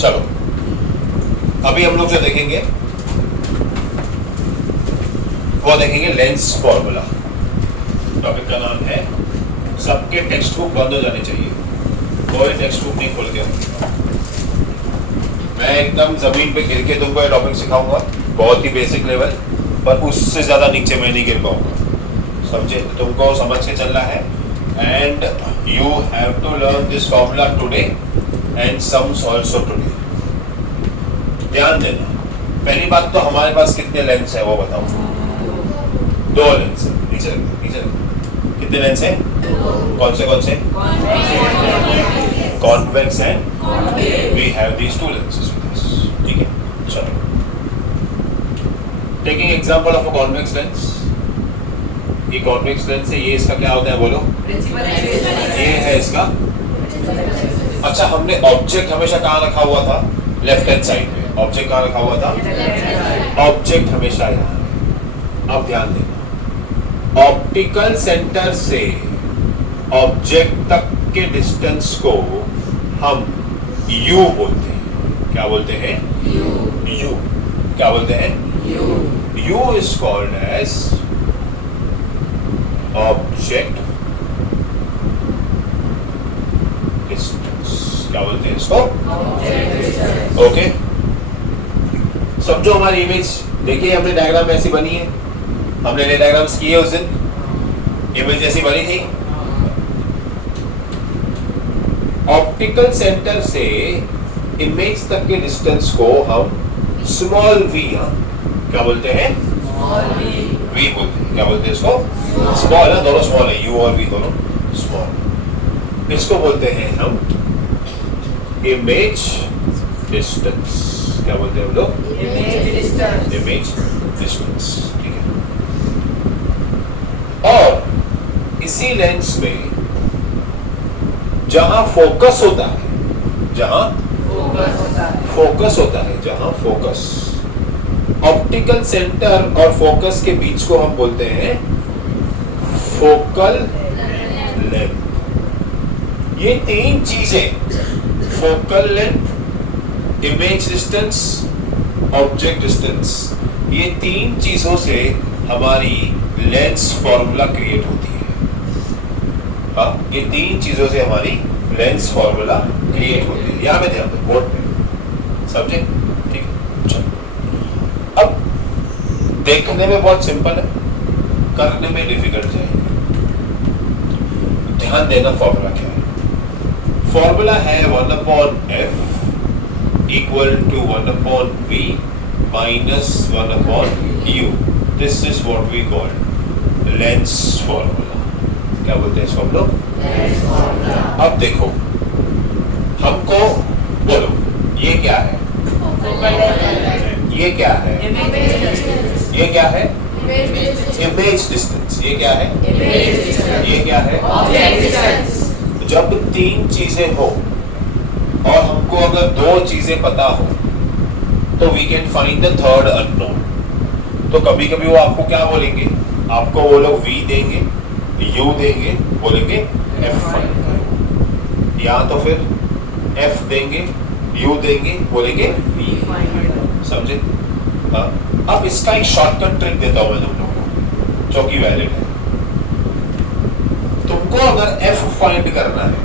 चलो अभी हम लोग जो देखेंगे वो देखेंगे लेंस फॉर्मूला। टॉपिक का नाम है सबके टेक्स्ट बुक बंद हो जाने चाहिए, कोई टेक्स्ट बुक नहीं खोल के। मैं एकदम जमीन पे गिर के तुमको ये टॉपिक सिखाऊंगा, बहुत ही बेसिक लेवल, पर उससे ज्यादा नीचे मैं नहीं गिर पाऊंगा, समझे? तुमको समझ के चलना है and you have to learn this formula today and sums also today. ध्यान देना, पहली बात तो हमारे पास कितने लेंस है वो बताओ। 2 लेंस है। नीचे कितने लेंस है? कौन से? Convex and we have these 2 lenses with us। ठीक है, चलो taking example of a convex lens. ये कॉन्वेक्स लेंस है, ये इसका क्या होता है बोलो? ये है इसका। अच्छा, हमने ऑब्जेक्ट हमेशा कहाँ रखा हुआ था? लेफ्ट हैंड साइड में। ऑब्जेक्ट कहाँ रखा हुआ था? ऑब्जेक्ट हमेशा यहाँ है। अब ध्यान देना, ऑप्टिकल सेंटर से ऑब्जेक्ट तक के डिस्टेंस को हम U बोलते हैं। क्या बोलते हैं? U। क्या बोलते हैं? U is called as object distance। क्या बोलते हैं इसको? ओके, समझो हमारी इमेज। देखिए हमने डायग्राम ऐसी बनी है, हमने नए डायग्राम्स किए उस दिन, इमेज ऐसी बनी थी। ऑप्टिकल सेंटर से इमेज तक के डिस्टेंस को हम स्मॉल v, क्या बोलते हैं? v बोलते हैं। क्या बोलते हैं इसको? स्मॉल है, दोनों स्मॉल है, u और v दोनों स्मॉल। इसको बोलते हैं हम इमेज डिस्टेंस। क्या बोलते हैं हम लोग? Image distance. ठीक है, और इसी लेंस में जहां फोकस होता है, जहां फोकस ऑप्टिकल सेंटर और फोकस के बीच को हम बोलते हैं फोकल लेंथ। ये 3 चीजें, focal length, image distance, object distance, ये 3 चीजों से हमारी लेंस फॉर्मूला क्रिएट होती है। हाँ, ये 3 चीजों से हमारी लेंस फॉर्मूला क्रिएट होती है। यहां पे ध्यान दो, बोर्ड पे, समझे? ठीक है, चलो अब देखने में बहुत सिंपल है, करने में डिफिकल्ट है। ध्यान देना, फॉर्मूला क्या है? फॉर्मूला है 1/f equal to 1/v minus 1/u। This is what we call lens formula. क्या बोलते हैं इसको हम लोग? अब देखो, हमको बोलो ये क्या है? ये क्या है? ये क्या है? Image distance. ये क्या है? ये क्या है? जब 3 चीजें हो और हमको अगर 2 चीजें पता हो तो we can find the third unknown. तो कभी कभी वो आपको क्या बोलेंगे? आपको वो लोग v देंगे, u देंगे, बोलेंगे f फाइंड करो, या तो फिर f देंगे, u देंगे, बोलेंगे v फाइंड करो। समझे? अब इसका एक शॉर्टकट ट्रिक देता हूं मैं तुम लोगों को, जो कि वैलिड है। तुमको अगर f फाइंड करना है,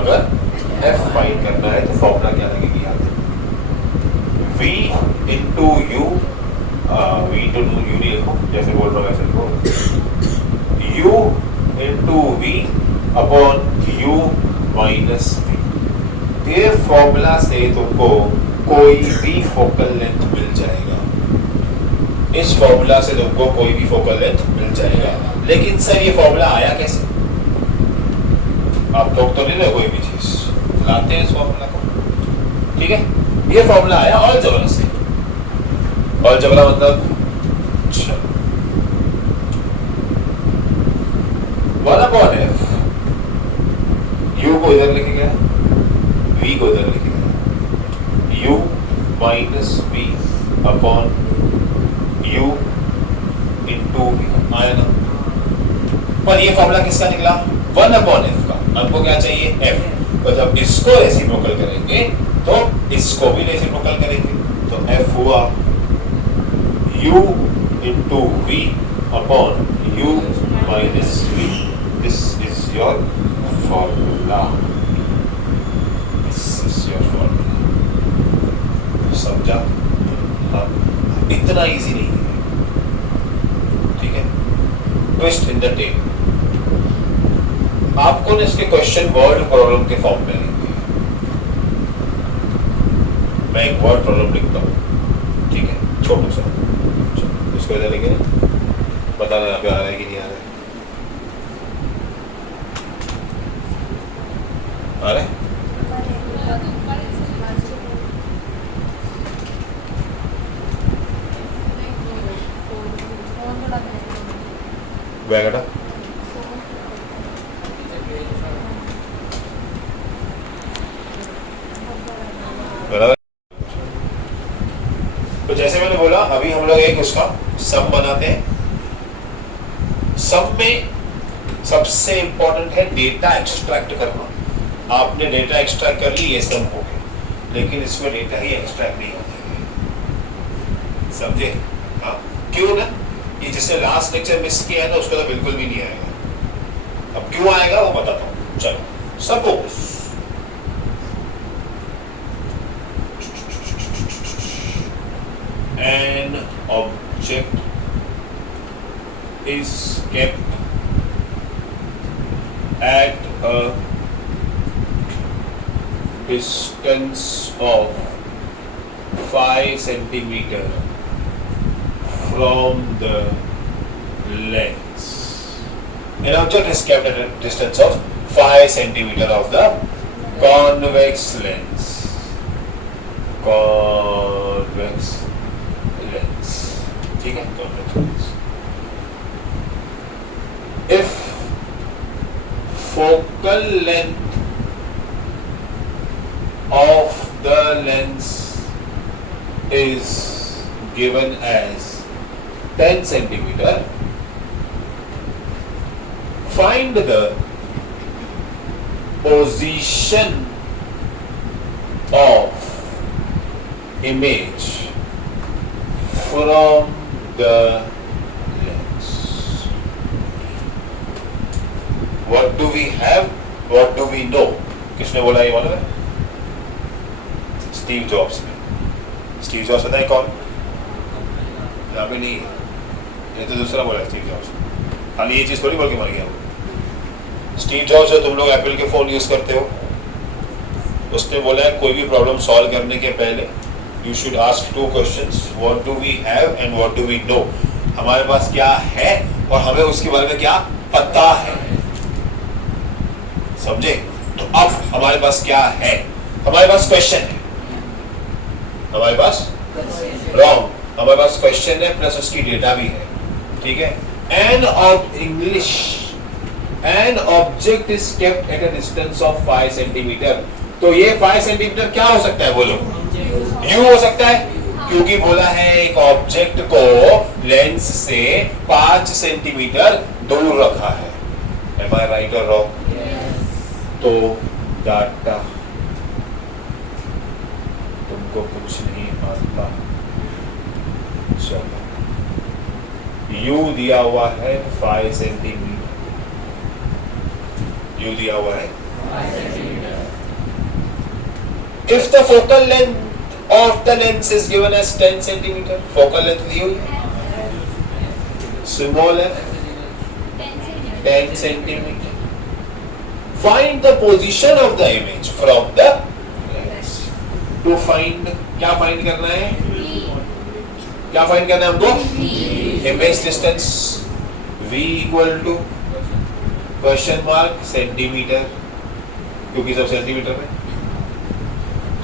अगर f फाइंड करना है तो फॉर्मूला क्या लगेगी? याद है, v into u, v into u नहीं लिखो, जैसे बोल रहा हूँ वैसे लिखो, u into v upon u minus v। ये फॉर्मूला से तुमको कोई भी फोकल लेंथ मिल जाएगा। इस फॉर्मूला से तुमको कोई भी फोकल लेंथ मिल जाएगा। लेकिन सर ये फॉर्मूला आया कैसे? आप लोग तो नहीं ना कोई भी चीज लाते हैं इस फॉर्मूला को, ठीक है? ये फॉर्मूला आया अलजेब्रा से। अलजेब्रा मतलब 1/f, u को इधर लिखेगा, v को इधर लिखेगा, u minus v upon u into v आया ना। पर ये फॉर्मूला किसका निकला? 1/f का। हमको क्या चाहिए? f। और जब इसको रेसिप्रोकल करेंगे तो इसको भी रेसिप्रोकल करेंगे, तो F हुआ U into V upon U minus V. This is your formula. This is your formula. समझा? हाँ, इतना इजी नहीं है, ठीक है? Twist in the tale. आपको ना इसके क्वेश्चन वर्ड प्रॉब्लम के फॉर्म में लिखेंगे। मैं एक वर्ड प्रॉब्लम लिखता हूँ, ठीक है, छोटू सा, इसको इधर लिखे, बताना यहाँ पे आ रहा है कि नहीं आ रहा है। आ रहा है? बैगड़ा बराबर। तो जैसे मैंने बोला, अभी हम लोग एक उसका सम बनाते हैं। सम में सबसे इंपॉर्टेंट है डेटा एक्सट्रैक्ट करना। आपने डेटा एक्सट्रैक्ट कर ली, ये सम हो गया, लेकिन इसमें डेटा ही एक्सट्रैक्ट नहीं होता, समझे? हाँ, क्यों ना? ये जिसने लास्ट लेक्चर मिस किया है ना, उसको तो बिल्कुल भी नहीं आएगा। अब क्यों आएगा वो बताता हूँ। चलो, suppose an object is kept at a distance of 5 centimeter from the lens. An object is kept at a distance of 5 centimeter of the convex lens. Convex lens. ठीक है, convex lens. If focal length of the lens is given as 10 centimeter, find the position of image from the lens. What do we have? What do we know? किसने बोला ये मालूम है? Steve jobs ने। Steve jobs पता है कौन? यहाँ पे नहीं, ये तो दूसरा बोला स्टीव जॉब्स। खाली ये चीज थोड़ी बोल के मर गया वो। स्टीव जॉब्स जो तुम लोग एप्पल के फोन यूज करते हो, उसने बोला है कोई भी प्रॉब्लम सॉल्व करने के पहले you should ask 2 questions, what do we have and what do we know. हमारे पास क्या है और हमें उसके बारे में क्या पता है, समझे? तो अब हमारे पास क्या है? हमारे पास क्वेश्चन है, हमारे पास रॉन्ग, हमारे पास क्वेश्चन है प्लस उसकी डेटा भी है, ठीक है? An of English, an object is kept at a distance of 5 centimetre. तो ये 5 सेंटीमीटर क्या हो सकता है बोलो? यू हो सकता है, क्योंकि बोला है एक ऑब्जेक्ट को लेंस से 5 सेंटीमीटर दूर रखा है। Am I right or wrong? तो डाटा तुमको कुछ नहीं आता। चलो, यू दिया हुआ है 5 सेंटीमीटर, यू दिया हुआ है 5 centimetre. If the focal length of the lens is given as 10 centimeter, focal length दी हुई है, small f 10 centimeter. Find the position of the image from the lens. To find, क्या find करना है? क्या find करना है हमको? Image distance v equal to question mark centimetre, क्योंकि सब सेंटीमीटर में,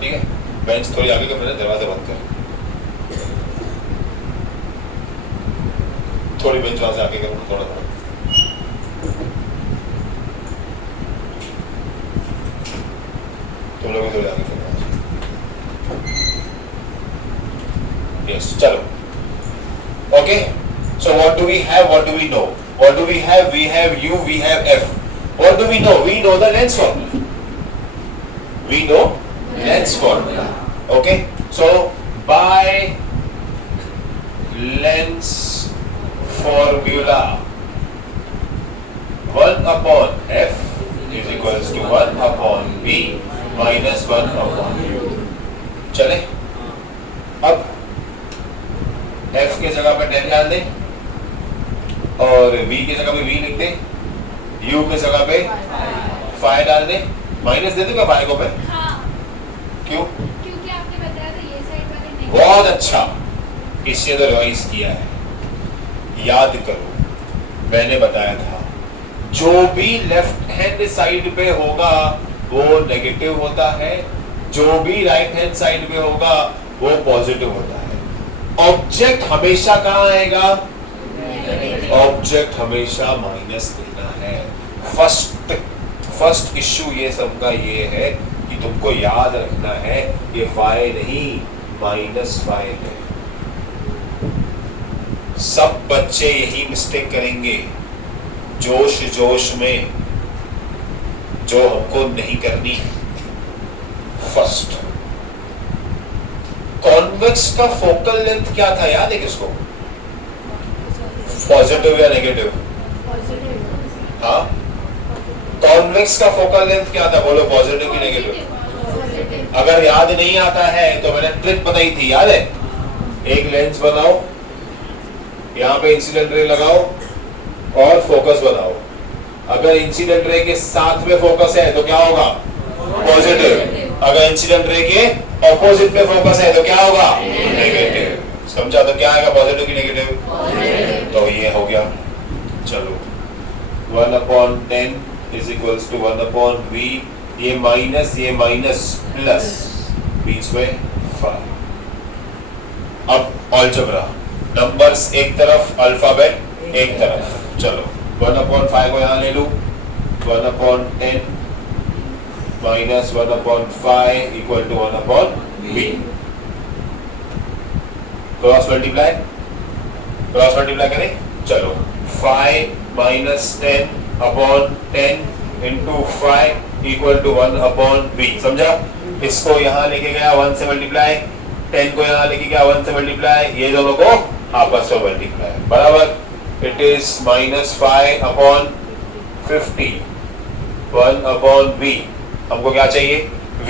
ठीक है? बेंच थोड़ी आगे कर, मैंने दरवाजा बंद कर, थोड़ी बेंच वहां से आगे कर, थोड़ा थोड़ा तुम लोग भी थोड़ी आगे कर। यस, चलो, okay. So what do we have, what do we know? What do we have? We have u, we have f. What do we know? We know the lens formula. We know Lenz's formula. Okay, so by Lenz's formula, 1 upon F is equals to 1 upon V minus 1 upon U. चले, अब F के जगह पे 10 डाल दें और V की जगह पे V लिख दें, U की जगह पे 5 डाल दें, माइनस दे दूंगा 5 को पे। हाँ। क्यों? क्योंकि आपने बताया था ये साइड वाले नहीं। बहुत अच्छा, इससे तो रिवाइज किया है, याद करो मैंने बताया था जो भी लेफ्ट हैंड साइड पे होगा वो नेगेटिव होता है, जो भी राइट हैंड साइड पे होगा वो पॉजिटिव होता है। ऑब्जेक्ट हमेशा कहां आएगा? ऑब्जेक्ट हमेशा माइनस देना है। फर्स्ट इश्यू ये सबका ये है कि तुमको याद रखना है ये फाइ नहीं माइनस फाइ है। सब बच्चे यही मिस्टेक करेंगे जोश जोश में, जो हमको नहीं करनी। फर्स्ट, कॉन्वेक्स का फोकल लेंथ क्या था याद है किसको? पॉजिटिव या नेगेटिव? हाँ, कॉन्वेक्स का फोकल लेंथ क्या था बोलो, पॉजिटिव की नेगेटिव? अगर याद नहीं आता है तो मैंने ट्रिक बताई थी, याद है? एक लेंस बनाओ, यहाँ पे इंसिडेंट रे लगाओ और फोकस बनाओ। अगर इंसिडेंट रे के साथ में फोकस है तो क्या होगा? पॉजिटिव। अगर इंसिडेंट रे के ऑपोजिट पे फोकस है तो क्या होगा? नेगेटिव। समझा? तो क्या आएगा, पॉजिटिव की नेगेटिव? तो ये हो गया। चलो 1/10 इज इक्वल्स टू 1/v, ये माइनस प्लस बीच में 5। अब अलजेब्रा, नंबर्स एक तरफ, अल्फाबेट एक तरफ। चलो 1/5 को यहाँ ले लूं, 1/10 minus 1/5 equal to 1/v। Cross multiply करें। चलो 5 minus 10/10 into 5 equal to 1/v। समझा? इसको यहाँ लेके गया 1 से मल्टीप्लाई, 10 को यहाँ लेके गया 1 से मल्टीप्लाई, ये दोनों को आपस में मल्टीप्लाई, बराबर। It is -5/50 1/v। हमको क्या चाहिए? v।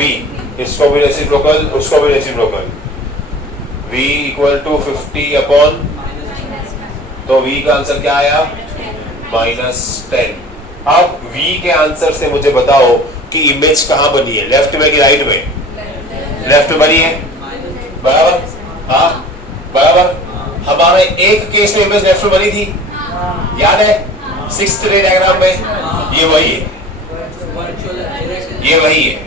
इसको भी रेसिप्रोकल, उसको भी रेसिप्रोकल। v इक्वल टू 50/, तो v का आंसर क्या आया? -10। अब v के आंसर से मुझे बताओ कि इमेज कहां बनी है, लेफ्ट में कि राइट में? लेफ्ट में बनी है, बराबर। हाँ बराबर। हमारे एक केस में इमेज लेफ्ट में बनी थी, याद है? 6th रे डायग्राम में। ये वही है, ये वही है,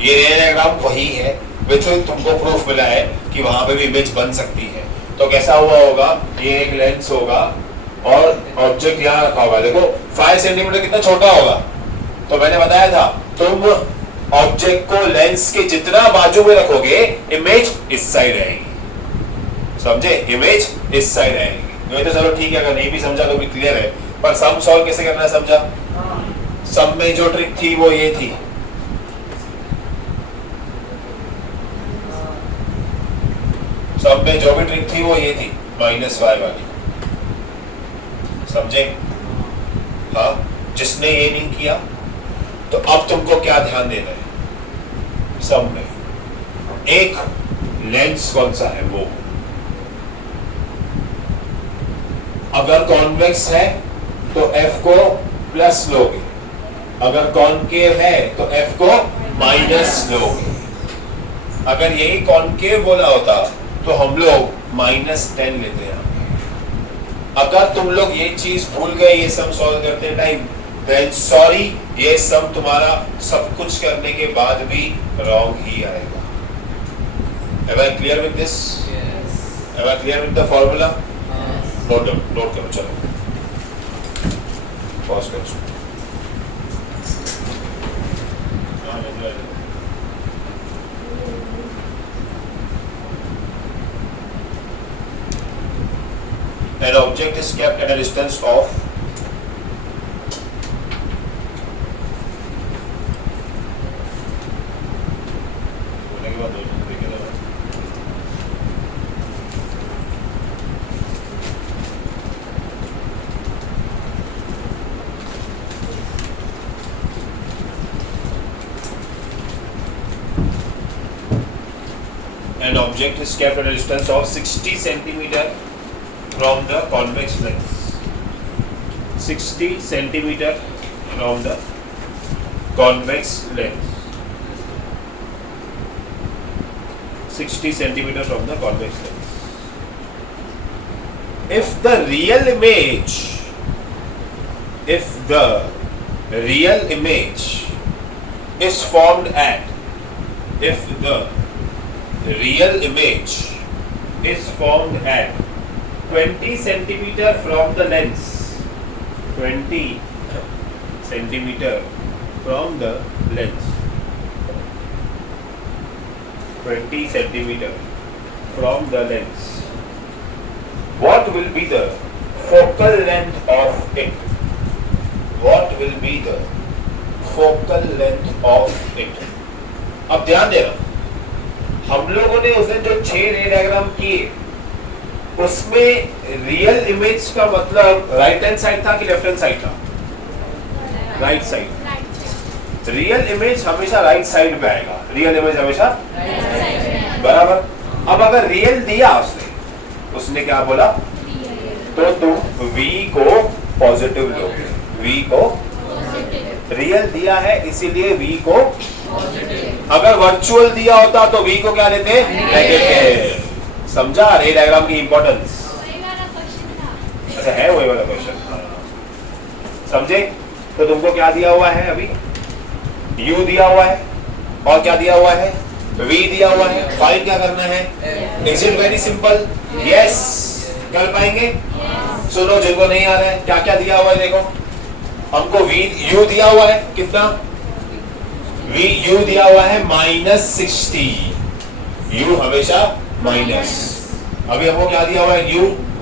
ये रे डायग्राम वही है। तुमको प्रूफ मिला है कि वहां पे भी इमेज बन सकती है। तो कैसा हुआ होगा, ये एक लेंस होगा और ऑब्जेक्ट यहाँ रखा होगा। देखो 5 सेंटीमीटर कितना छोटा होगा, तो मैंने बताया था तुम ऑब्जेक्ट को लेंस के जितना बाजू में रखोगे इमेज इस साइड आएगी। समझे? इमेज इस साइड आएगी। नहीं तो चलो ठीक है, अगर नहीं भी समझा तो भी क्लियर है। पर सम सॉल्व कैसे करना है समझा? सम में जो ट्रिक थी वो ये थी, सम में जो भी ट्रिक थी वो ये थी, -y वाली। समझे? हाँ, जिसने ये नहीं किया तो अब तुमको क्या ध्यान देना है? सम में एक लेंस कौन सा है वो, अगर कॉन्वेक्स है तो f को प्लस लोगे, अगर कॉनकेव है तो f को माइनस लोगे। अगर यही कॉनकेव बोला होता तो हम लोग -10 लेते हैं। अगर तुम लोग ये चीज भूल गए ये सम सॉल्व करते टाइम, देन सॉरी, ये सम तुम्हारा सब कुछ करने के बाद भी रॉन्ग ही आएगा। Am I clear with this? Yes. Am I clear with the formula? Yes. Note करो, चलो पॉज करो। An object is kept at a distance of an object is kept at a distance of 60 centimeter from the convex lens. 60 centimeter from the convex lens. 60 centimeter from the convex lens. If the real image is formed at if the real image is formed at 20 centimeter from the lens, 20 centimeter from the lens, 20 centimeter from the lens, what will be the focal length of it? What will be the focal length of it? अब ध्यान देना, हम लोगों ने उस दिन जो 6 रे डायग्राम किए उसमें रियल इमेज का मतलब राइट हैंड साइड था कि लेफ्ट हैंड साइड था? Right side. रियल इमेज हमेशा राइट साइड पे आएगा, रियल इमेज हमेशा बराबर। अब अगर रियल दिया उसने क्या बोला, तो तुम v को पॉजिटिव लो, v को रियल दिया है इसीलिए v को अगर वर्चुअल दिया होता तो v को क्या लेते? नेगेटिव। समझा रे डायग्राम की इंपॉर्टेंस? अच्छा है वही वाला क्वेश्चन, समझे? तो तुमको क्या दिया हुआ है अभी? u दिया हुआ है और क्या दिया हुआ है? v दिया हुआ है। फाइंड क्या करना है? Is it very simple? Yes, कर पाएंगे? सुनो जिनको नहीं आ रहा है, क्या क्या दिया हुआ है देखो। हमको u दिया हुआ है कितना? u दिया हुआ है -60, u हमेशा माइनस। अभी हमको क्या दिया हुआ है?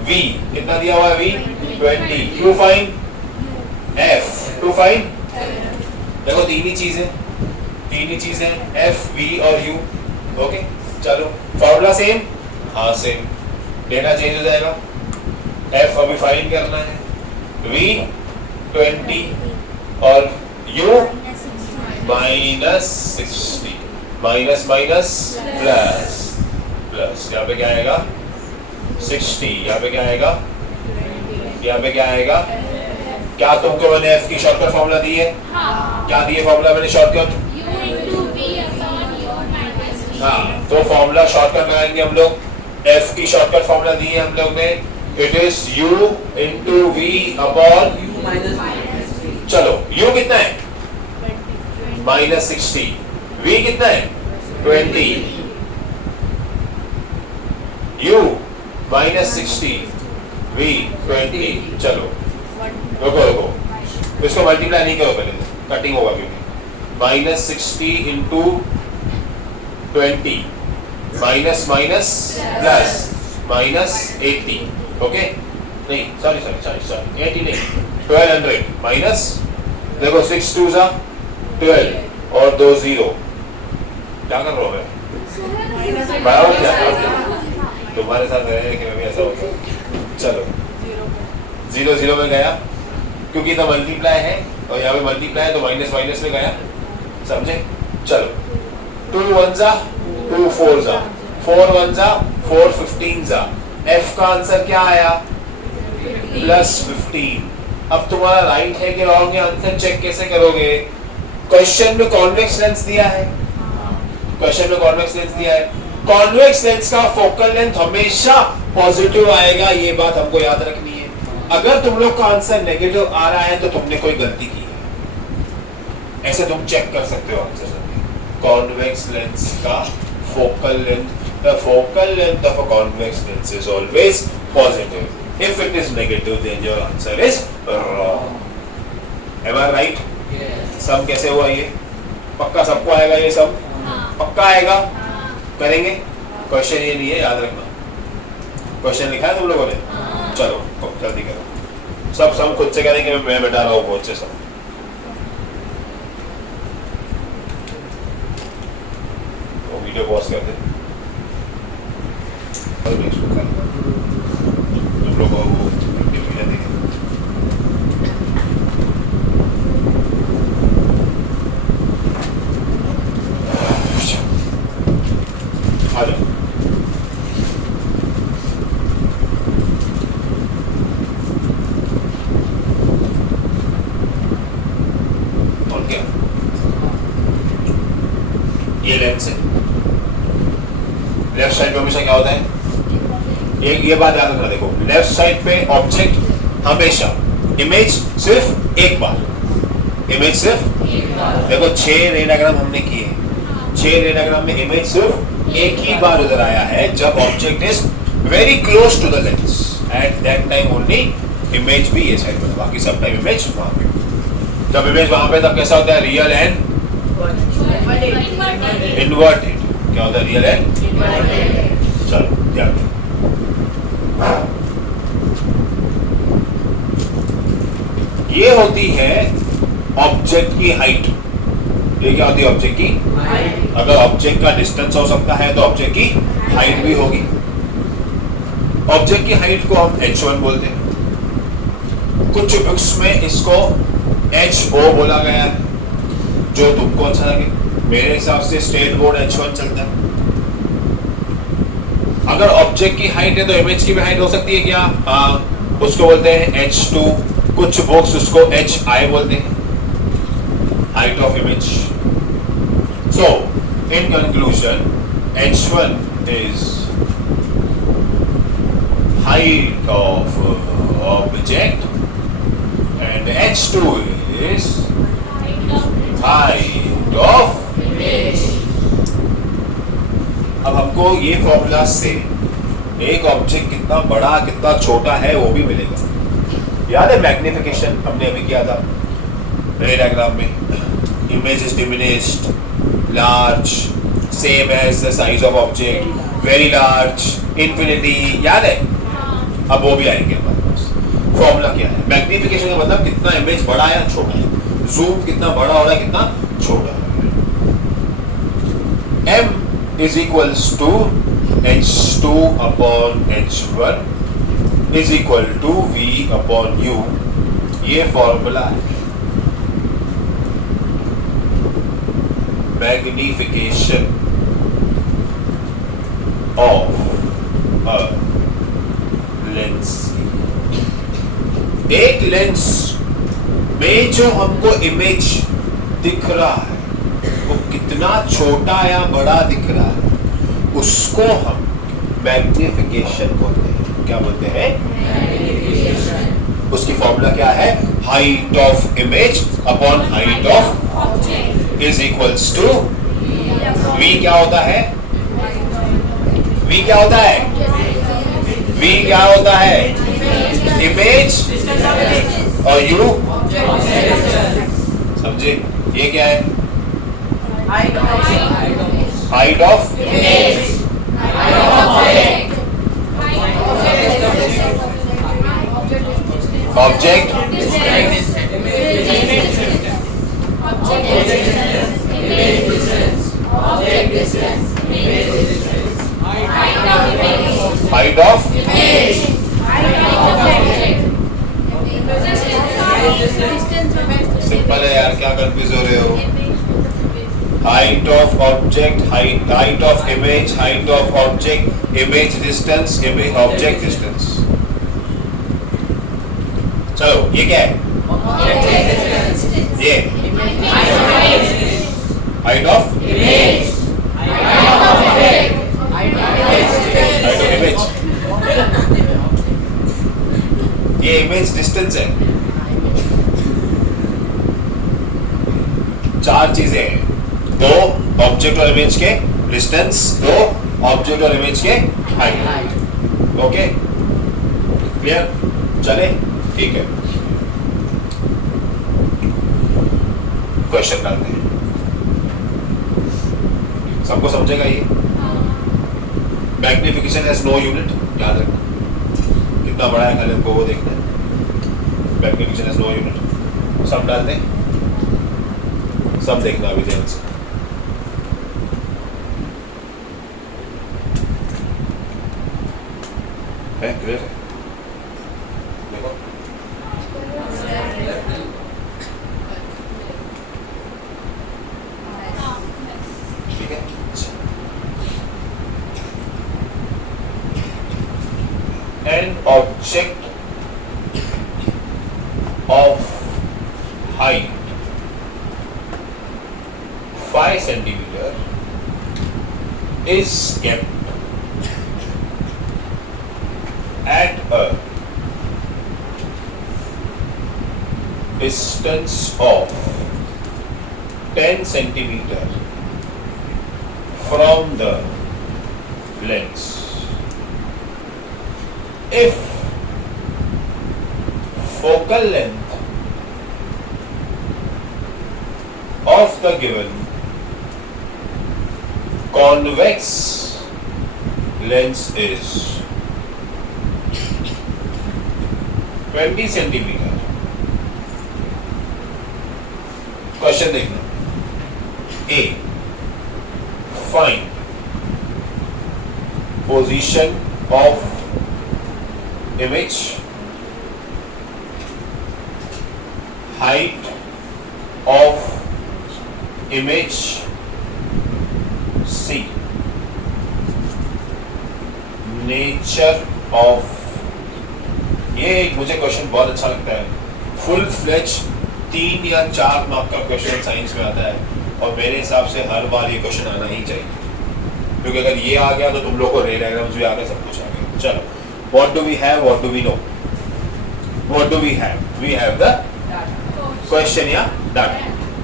v कितना दिया हुआ है? v 20। q find, f to find. देखो तीन ही चीजें f v और u। ओके चलो फॉर्मूला सेम, हाँ सेम, डेटा चेंज हो जाएगा। f अभी फाइंड करना है, v 20 और u -60, minus minus plus plus, यहाँ पे क्या आएगा? 60, यहाँ पे क्या आएगा? यहाँ पे क्या आएगा? क्या तुमको मैंने f की शॉर्टकट फॉर्मूला दी है? हाँ। क्या दिए फॉर्मूला मैंने शॉर्टकट? हाँ, तो फॉर्मूला शॉर्टकट लगाएंगे हम लोग। f की शॉर्टकट फॉर्मूला दी है हम लोग ने, it is u into v upon चलो u कितना है? -60, v कितना है? 20, u -60, v 20। चलो रुको, इसको मल्टीप्लाई नहीं करो पहले, कटिंग होगा क्योंकि -60 into 20 minus minus plus -80। Okay नहीं सॉरी 80 नहीं, 1200 माइनस, देखो 6 2 सा 12 और 2 0। क्या कर रहा हूँ तुम्हारे साथ रहे कि मैं भी ऐसा होगा। चलो 0 0 में गया क्योंकि इधर मल्टीप्लाई है और यहाँ पे मल्टीप्लाई है तो माइनस माइनस में गया, समझे? चलो 2 1 जा 2 4 जा 4 1 जा 4 15 जा। f का आंसर क्या आया? +15। अब तुम्हारा राइट है कि रॉन्ग है, आंसर चेक कैसे करोगे? क्वेश्चन में कॉन्वेक्स लेंस दिया है, क्वेश्चन में कॉन्वेक्स लेंस दिया है। कॉन्वेक्स लेंस का फोकल लेंथ हमेशा पॉजिटिव आएगा, ये बात हमको याद रखनी है। अगर तुम लोग का आंसर नेगेटिव आ रहा है तो तुमने कोई गलती की है, ऐसे तुम चेक कर सकते हो आंसर। कॉन्वेक्स लेंस का focal length, the focal length of a convex lens is always positive. If it is negative, then your answer is wrong. Am I right? Yes. सम कैसे हुआ ये? पक्का सबको आएगा ये सम? पक्का आएगा? करेंगे? क्वेश्चन ये नहीं है, याद रखना। क्वेश्चन लिखा है तुम लोगों ने? चलो जल्दी करो, सब सम खुद से करेंगे, मैं बैठा रहा हूँ बहुत से सम। वो वीडियो पॉज कर दे, तुम लोग को वो वीडियो देखें। आ जाओ। क्या? ये लेंस है। लेफ्ट साइड पे हमेशा क्या होता है? ये बात याद रखना, देखो लेफ्ट साइड पे ऑब्जेक्ट हमेशा इमेज सिर्फ एक बार, इमेज सिर्फ देखो 6 रे डायग्राम हमने किए, 6 रे डायग्राम में इमेज सिर्फ एक ही बार उधर आया है जब object is very close to the lens, at that time only image भी ये साइड पर, बाकी सब टाइम इमेज वहां पे। जब इमेज वहां पे तब कैसा होता है? Real and inverted. क्या होता है? रियल एंड, चलो ध्यान दो। ये होती है ऑब्जेक्ट की हाइट। ये क्या होती है? ऑब्जेक्ट की हाइट। अगर ऑब्जेक्ट का डिस्टेंस हो सकता है तो ऑब्जेक्ट की हाइट भी होगी। ऑब्जेक्ट की हाइट को हम h1 बोलते हैं, कुछ बुक्स में इसको ho बोला गया है, जो तुमको अच्छा लगे। मेरे हिसाब से स्टेट बोर्ड h1 चलता है। अगर ऑब्जेक्ट की हाइट है तो इमेज की भी हाइट हो सकती है क्या? उसको बोलते हैं h2, कुछ बुक्स उसको hi बोलते हैं, height of image. So in conclusion h1 is height of object and h2 is height of image. अब हमको ये फॉर्मूला से एक ऑब्जेक्ट कितना बड़ा कितना छोटा है वो भी मिलेगा। याद है मैग्निफिकेशन हमने अभी किया था रे डायग्राम में? Image is diminished, large, same as the size of object, very large, infinity, याद है? अब वो भी आएंगे हमारे पास। फॉर्मूला क्या है? मैग्निफिकेशन का मतलब कितना इमेज बड़ा है या छोटा है, जूम कितना बड़ा हो रहा है कितना छोटा है। m is equals to h2 upon h1 is equal to v upon u, ये फॉर्मूला है मैग्निफिकेशन ऑफ अ लेंस। एक लेंस में जो हमको इमेज दिख रहा है वो कितना छोटा या बड़ा दिख रहा है, उसको हम मैग्निफिकेशन बोलते हैं। क्या बोलते हैं? उसकी फॉर्मूला क्या है? Height of image upon height of object is equals to v। क्या होता है? v क्या होता है? v क्या होता है? इमेज और u समझे? ये क्या है? Height of image object height of simple है यार, क्या कंफ्यूज हो रहे हो? Height of object, height of image, height of object, image distance, image object distance. चलो ये क्या है? ये height of image, height of image, ये इमेज डिस्टेंस है। चार चीजें हैं, दो ऑब्जेक्ट और इमेज के डिस्टेंस, दो ऑब्जेक्ट और इमेज के हाइट। Okay clear? चले ठीक है, क्वेश्चन करते हैं। सबको समझेगा ये? मैग्निफिकेशन हैज नो यूनिट, याद रखना। कितना बड़ा है खाली हमको वो देखना है। मैग्निफिकेशन हैज नो यूनिट, सब डाल दें, सब देखना अभी ध्यान से। है क्लियर है? देखो ठीक है। An object of height 5 centimeter is kept at a distance of 10 centimeter from the lens. If focal length of the given convex lens is 20 centimeter. Question देखना. A. Find position of image, height of image C, nature of. ये एक मुझे question बहुत अच्छा लगता है. Full fledge 3 या 4 mark का क्वेश्चन साइंस में आता है और मेरे हिसाब से हर बार ये क्वेश्चन आना ही चाहिए, क्योंकि अगर ये आ गया तो तुम लोग को रे डायग्राम्स भी आ गए, सब कुछ आ गया. चलो, what do we have, what do we know, what do we have the question या data,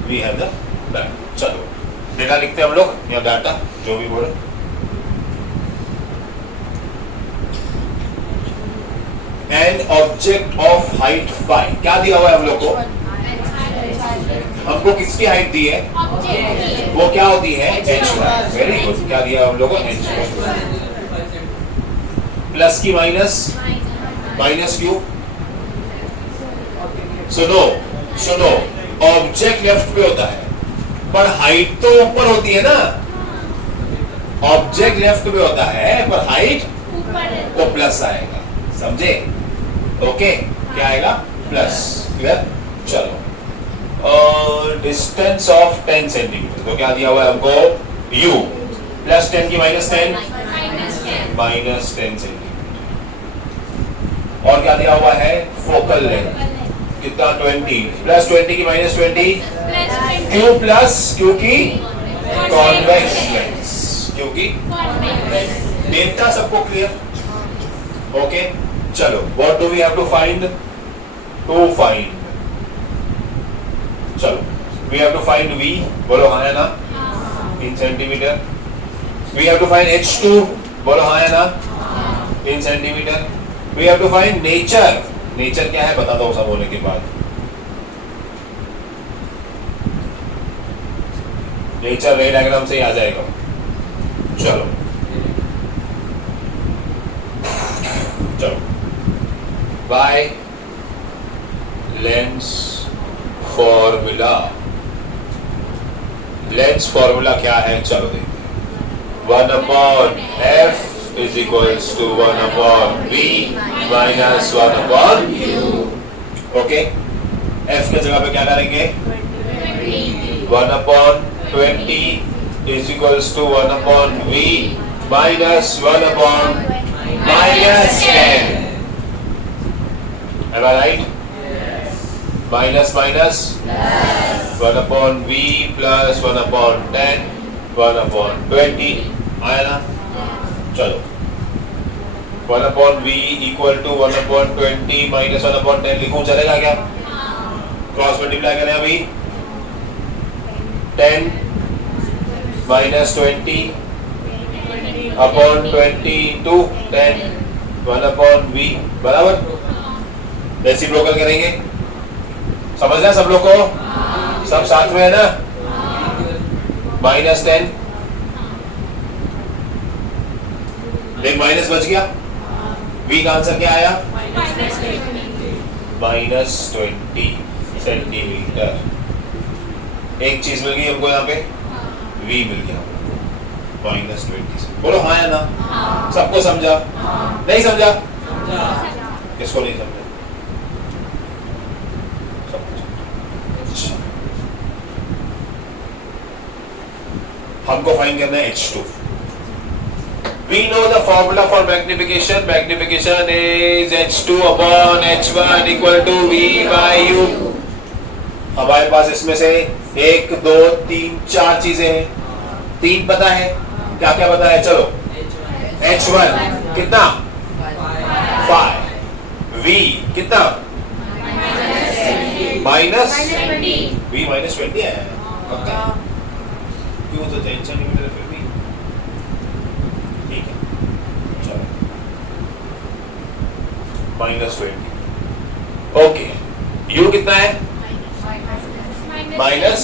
we have the data. चलो डेटा लिखते हैं हम लोग या डाटा, जो भी बोले. An object of height 5. क्या दिया हुआ है हम लोग को? हमको किसकी हाइट दी है? वो क्या होती है? h1. Very good. क्या दिया हम लोग को? h1. प्लस की माइनस, माइनस क्यों? सुनो ऑब्जेक्ट लेफ्ट पे होता है पर हाइट तो ऊपर होती है ना. ऑब्जेक्ट लेफ्ट पे होता है पर हाइट तो प्लस आएगा. समझे? ओके, क्या आएगा? प्लस. क्लियर? चलो, डिस्टेंस ऑफ 10 सेंटीमीटर. तो क्या दिया हुआ है हमको? u प्लस 10 की माइनस 10 सेंटीमीटर. और क्या दिया हुआ है? फोकल लेंथ कितना? 20 प्लस 20 की माइनस 20. क्यों प्लस? क्योंकि कॉन्वेक्स लेंस, क्योंकि देखता. सबको क्लियर? ओके. चलो, what do we have to find? चलो, we have to find v. बोलो हाँ या ना? In centimetre. We have to find h2. बोलो हाँ या ना? In centimetre. We have to find nature. Nature क्या है बता दो सब होने के बाद. नेचर रे डायग्राम से ही आ जाएगा. चलो by lens formula. Lens formula क्या है? चलो देखते हैं. 1/f is equals to 1/v minus 1/u. Okay, f के जगह पे क्या डालेंगे? 1/20 is equals to 1/v minus 1/-10. Am I right? Minus minus 1/v plus 1/10 1/20. आया ना? चलो, 1/v equal to 1/20 minus 1/10 लिखूं, चलेगा क्या? क्रॉस मल्टीप्लाई करें अभी. 10 minus 20 upon 20 to 10 1/v बराबर. रेसिप्रोकल करेंगे. समझ रहे सब लोग को? सब साथ में है ना? -10. एक माइनस बच गया. v का आंसर क्या आया? -20 सेंटीमीटर. एक चीज मिल गई हमको यहाँ पे, v मिल गया -20. बोलो हाँ या ना? सबको समझा? नहीं समझा? किसको नहीं समझा? हमको फाइंड करना है h2. We know the formula for magnification. Magnification is h2 upon h1 equal to v by u. हमारे पास इसमें से 1 2 3 4 चीजें हैं, 3 पता है, क्या क्या पता है, चलो H1 कितना 5, V कितना माइनस V -20 है, पक्का क्यों, तो 10 सेंटीमीटर फिर भी ठीक है, चलो -20, ओके, U कितना है -10,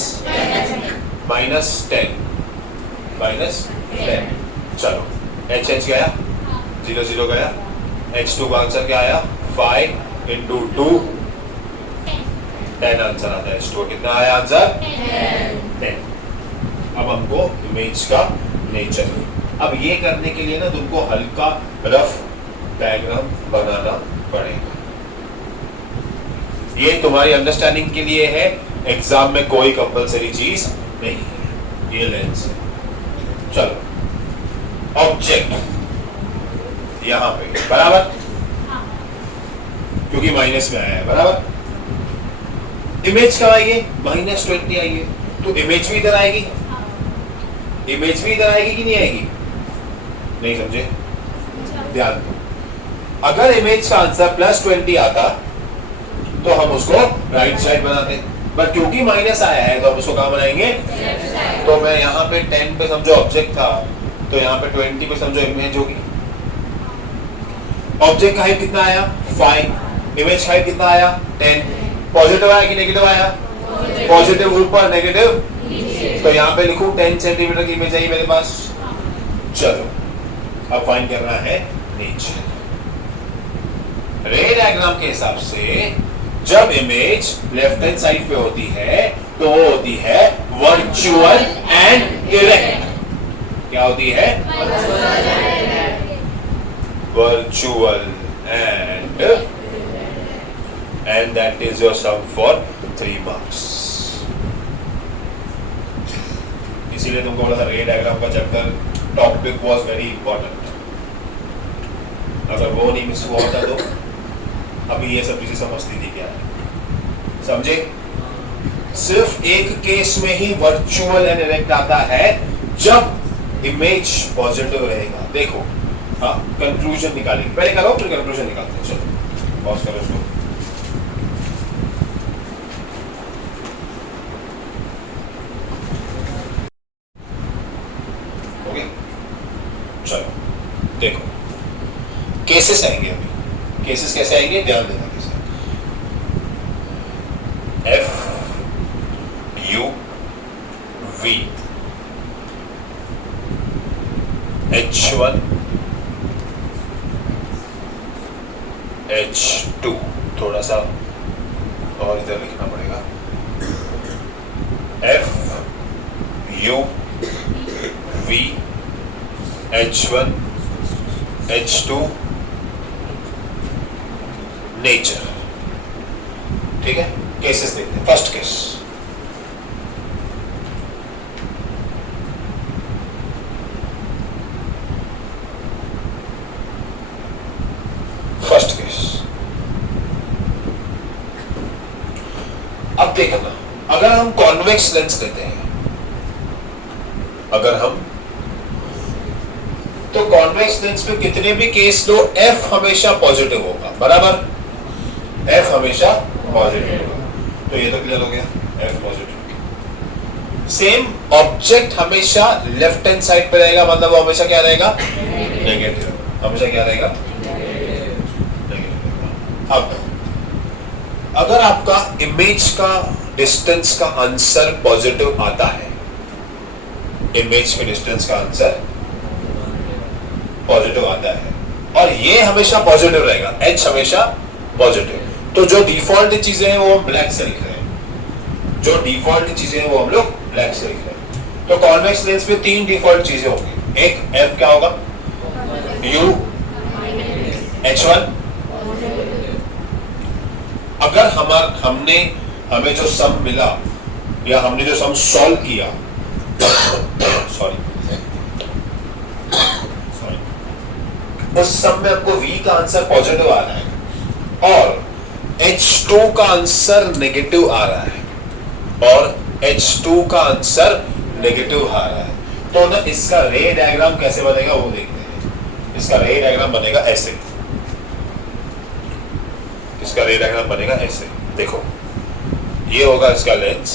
चलो H गया 0 0 गया, H2 का आंसर क्या आया 5 into 2 10 आंसर आता है, H2 कितना आया आंसर 10। अब हमको इमेज का नेचर, अब ये करने के लिए ना तुमको हल्का रफ डायग्राम बनाना पड़ेगा, ये तुम्हारी अंडरस्टैंडिंग के लिए है, एग्जाम में कोई कंपलसरी चीज नहीं है, ये लेंस है। चलो ऑब्जेक्ट यहां पे बराबर, क्योंकि माइनस में आया है बराबर, इमेज कब आएगी -20 आएगी, तो इमेज भी इधर आएगी, इमेज भी इधर आएगी कि नहीं आएगी, नहीं समझे, ध्यान दो, अगर इमेज का आंसर +20 आता तो हम उसको राइट साइड बनाते, पर क्योंकि माइनस आया है तो हम उसको कहां बनाएंगे, तो मैं यहाँ पे 10 पे समझो ऑब्जेक्ट था, तो यहाँ पे 20 पे समझो इमेज होगी, ऑब्जेक्ट का हाइट कितना आया 5, इमेज हाइट कितना आया 10, पॉजिटिव आया कि नेगेटिव आया, पॉजिटिव ऊपर नेगेटिव, तो यहाँ पे लिखूं 10 सेंटीमीटर की इमेज आई मेरे पास। चलो अब फाइंड करना है नेचर, रे डायग्राम के हिसाब से जब इमेज लेफ्ट हैंड साइड पे होती है तो वो होती है वर्चुअल एंड इरेक्ट, क्या होती है virtual and that is your sum for 3 marks. इसीलिए तुमको बोला था रे डायग्राम का chapter topic was very important, अगर वो नहीं मिस हुआ होता तो अभी ये सब चीजें समझती थी क्या है, समझे, सिर्फ एक केस में ही वर्चुअल एंड इरेक्ट आता है जब इमेज पॉजिटिव रहेगा। देखो हाँ कंक्लूजन निकालेंगे, पहले करो फिर कंक्लूजन निकालते हैं, चलो पॉज करो इसको, ओके चलो देखो केसेस आएंगे, अभी केसेस कैसे आएंगे ध्यान देना, कैसे F U V H1 H2, थोड़ा सा और इधर लिखना पड़ेगा, F U V H1 H2 nature, ठीक है, केसेस देखते हैं। फर्स्ट केस, अब देखना, अगर हम कॉन्वेक्स लेंस लेते हैं, अगर हम तो कॉन्वेक्स लेंस में कितने भी केस लो F हमेशा पॉजिटिव होगा, बराबर, F हमेशा पॉजिटिव होगा, तो ये तो क्लियर हो गया, F पॉजिटिव। सेम ऑब्जेक्ट हमेशा लेफ्ट हैंड साइड पे रहेगा, मतलब वो हमेशा क्या रहेगा नेगेटिव, हमेशा क्या रहेगा नेगेटिव। अब अगर आपका इमेज का डिस्टेंस का आंसर पॉजिटिव आता है, इमेज के डिस्टेंस का आंसर पॉजिटिव आता है और ये हमेशा पॉजिटिव रहेगा, H हमेशा पॉजिटिव, तो जो डिफॉल्ट चीजें हैं वो हम ब्लैक से लिख रहे हैं, जो डिफॉल्ट चीजें हैं वो हम लोग ब्लैक से लिख रहे हैं। तो कॉन्वेक्स लेंस में 3 डिफॉल्ट चीजें होंगी, एक F क्या होगा, U H1, अगर हमें जो सम मिला या हमने जो सम सॉल्व किया सॉरी उस सम में आपको V का आंसर पॉजिटिव आ रहा है और H2 का आंसर नेगेटिव आ रहा है, और H2 का आंसर नेगेटिव आ रहा है। तो ना इसका रे डायग्राम कैसे बनेगा वो देखते हैं। इसका रे डायग्राम बनेगा ऐसे, इसका रे डायग्राम बनेगा ऐसे। देखो ये होगा इसका लेंस,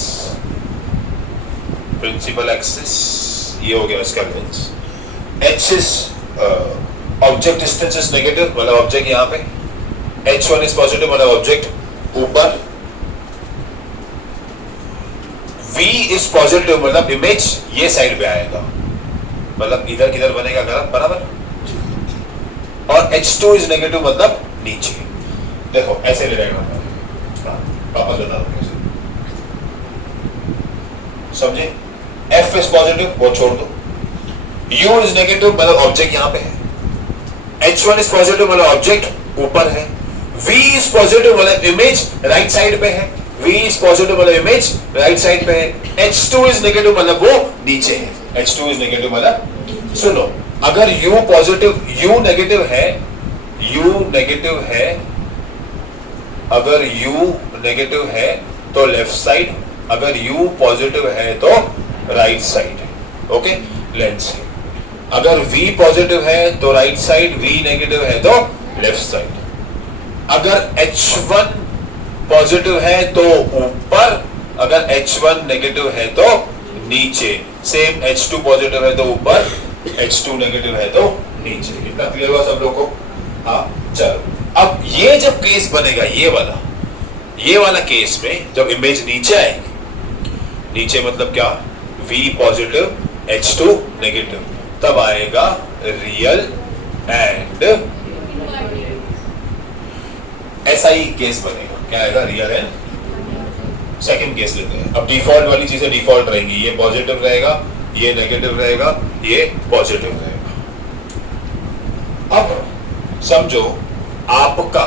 प्रिंसिपल एक्सिस, ये हो गया इसका lens. Axis object distance is negative, मतलब ऑब्जेक्ट यहाँ पे, H1 इज पॉजिटिव मतलब ऑब्जेक्ट ऊपर, V इज पॉजिटिव मतलब इमेज ये साइड पे आएगा, मतलब इधर किधर बनेगा ग्राफ बराबर, और H2 इज नेगेटिव मतलब नीचे। देखो ऐसे ले जाएगा, वापस बता दो कैसे, समझे? F इज पॉजिटिव वो छोड़ दो, U इज नेगेटिव मतलब ऑब्जेक्ट यहाँ पे है, H1 इज पॉजिटिव मतलब ऑब्जेक्ट ऊपर है, V इज पॉजिटिव मतलब इमेज राइट साइड पे है, V इज पॉजिटिव मतलब इमेज राइट साइड पे है, H2 इज नेगेटिव मतलब वो नीचे है, H2 इज नेगेटिव मतलब, सुनो अगर U पॉजिटिव, U नेगेटिव है, U नेगेटिव है, अगर U नेगेटिव है तो लेफ्ट साइड, अगर U पॉजिटिव है तो राइट साइड, ओके लेंस से। अगर V पॉजिटिव है तो राइट साइड, V नेगेटिव है तो लेफ्ट साइड। अगर H1 पॉजिटिव है तो ऊपर, अगर H1 नेगेटिव है तो नीचे, सेम H2 पॉजिटिव है तो ऊपर, H2 नेगेटिव है तो नीचे। इतना क्लियर हुआ सब लोग को? हाँ चलो, अब ये जब केस बनेगा ये वाला केस में जब इमेज नीचे आएगी, नीचे मतलब क्या, V पॉजिटिव H2 नेगेटिव, तब आएगा रियल एंड ऐसा ही केस बनेगा। क्या आएगा? Real and. सेकंड केस लेते हैं। अब डिफॉल्ट वाली चीजें डिफॉल्ट रहेंगी, ये पॉजिटिव रहेगा, ये नेगेटिव रहेगा, ये पॉजिटिव रहेगा। अब समझो आपका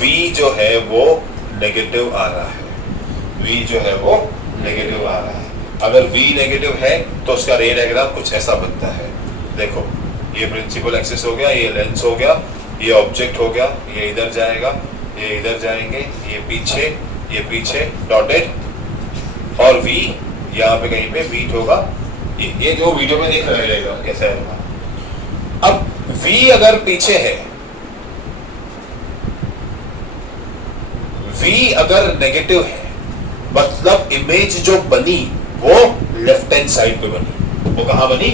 V जो है वो नेगेटिव आ रहा है, V जो है वो नेगेटिव आ रहा है। अगर V नेगेटिव है तो उसका रे डायग्राम कुछ ऐसा बनता है। देखो ये प्रिंसिपल एक्सिस हो गया, ये लेंस हो गया, ये ऑब्जेक्ट हो गया, ये इधर जाएगा, ये इधर जाएंगे, ये पीछे डॉटेड, और V यहाँ पे कहीं पे बीट होगा। ये जो वीडियो में देख रहे रहेगा कैसा है। अब V अगर पीछे है, V अगर नेगेटिव है मतलब इमेज जो बनी वो लेफ्ट हैंड साइड पे बनी। वो कहां बनी?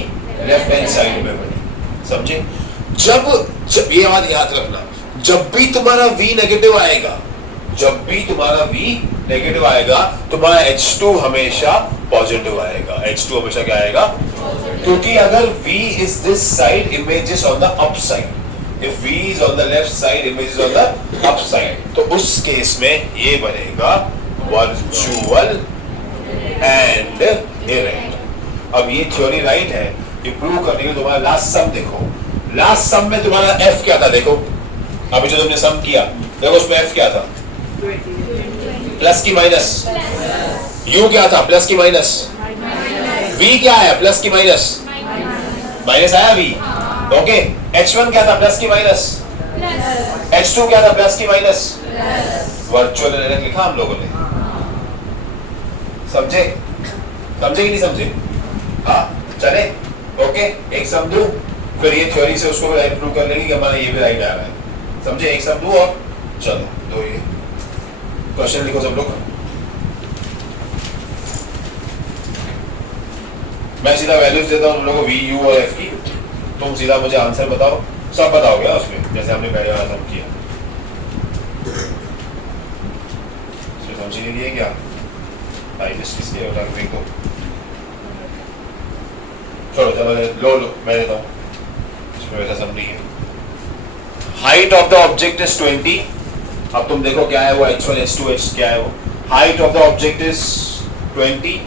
लेफ्ट हैंड साइड पे बनी। समझे? जब ये बात याद रखना, जब भी तुम्हारा V नेगेटिव आएगा, तुम्हारा H2 हमेशा पॉजिटिव आएगा। H2 हमेशा क्या आएगा? क्योंकि अगर V is this side, image is on the up side. If V is on the left side, image is on the up side. तो उस केस में ये बनेगा वर्चुअल एंड इरेक्ट। अब ये थ्योरी राइट है, ये प्रूव करने के लिए तुम्हारा लास्ट सम देखो। लास्ट सम में तुम्हारा F क्या था? देखो अभी जो तुमने सम किया, देखो उसमें F क्या था? प्लस की माइनस। U क्या था? प्लस की माइनस। V क्या है? प्लस की माइनस। माइनस आया V, ओके। H1 क्या था? प्लस की माइनस। H2 क्या था? प्लस की माइनस। वर्चुअल इरेक्ट लिखा हम लोगों ने। समझे कि नहीं समझे? हाँ चले, ओके। एक सम दो, फिर ये थ्योरी से उसको भी प्रूव कर लेंगे कि हमारा ये भी राइट आ रहा है। समझे? एक सम दो और चलो दो। ये क्वेश्चन लिखो सब लोग। मैं सीधा वैल्यूज देता हूँ तुम लोगों को V, U और F की, तुम सीधा मुझे आंसर बताओ। सब बताओगे उसमें, जैसे हमने पहले वाला सब किया। समझ नहीं लिए क्या? किसके को छोड़ो, चलो लो मैं देता हूँ, इसमें वैसा सब नहीं है। Height of the object is 20। अब तुम देखो क्या है वो, H1 H2 H क्या है वो। Height of the object is 20,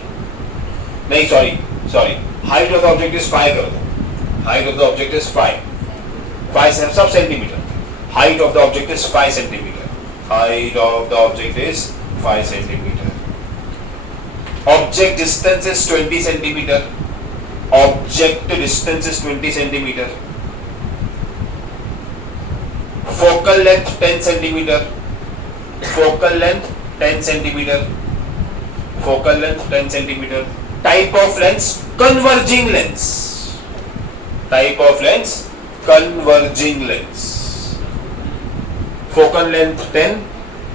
नहीं sorry, height of the object is 5 कर दो। Height of the object is 5 सब centimetre. Height of the object is 5 centimetre. Height of the object is 5 centimetre. Object distance is 20 centimeter. Object distance is 20 centimeter. Focal length 10 centimeter. Focal length 10 centimetre, focal length 10 centimetre. Type of lens converging lens, type of lens converging lens. Focal length 10,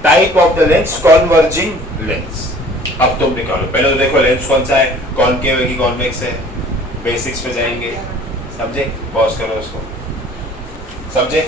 type of the lens converging lens. अब तुम निकालो, पहले तो देखो lens कौन सा है, concave है कि कॉन्वेक्स है. बेसिक्स पे जाएंगे, समझे? पॉज करो उसको, समझे?